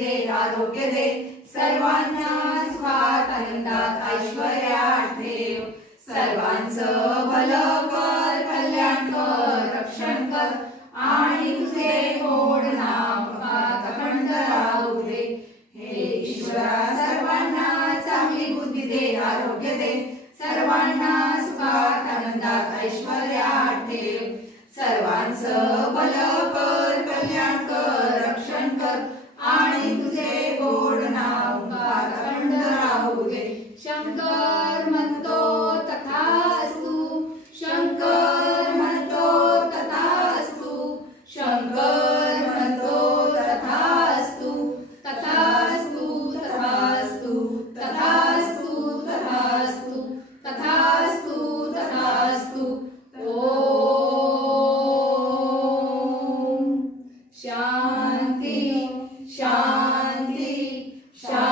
दे, आरोग्य दे, सर्वांना सुखात आनंदात ऐश्वर्यात ठेव. सर्वांचं भलं कर, कल्याण कर, रक्षण कर आणि तुझे गोड नाम मुखात अखंड राहू दे. हे ईश्वरा सर्वांना चांगली बुद्धी दे, आरोग्य दे, सर्वांना सुखात आनंदात ऐश्वर्यात ठेव. सर्वांचं भलं कर, कल्याण कर, रक्षण कर आणि तुझे गोड नाम मुखात अखंड राहू दे. शंकर म्हणतो तथास्तु, शंकर म्हणतो तथास्तु, शंकर म्हणतो तथास्तु, तथास्तु तथास्तु, तथास्तु तथास्तु, तथास्तु तथास्तु. ओम शांती शांती शांती.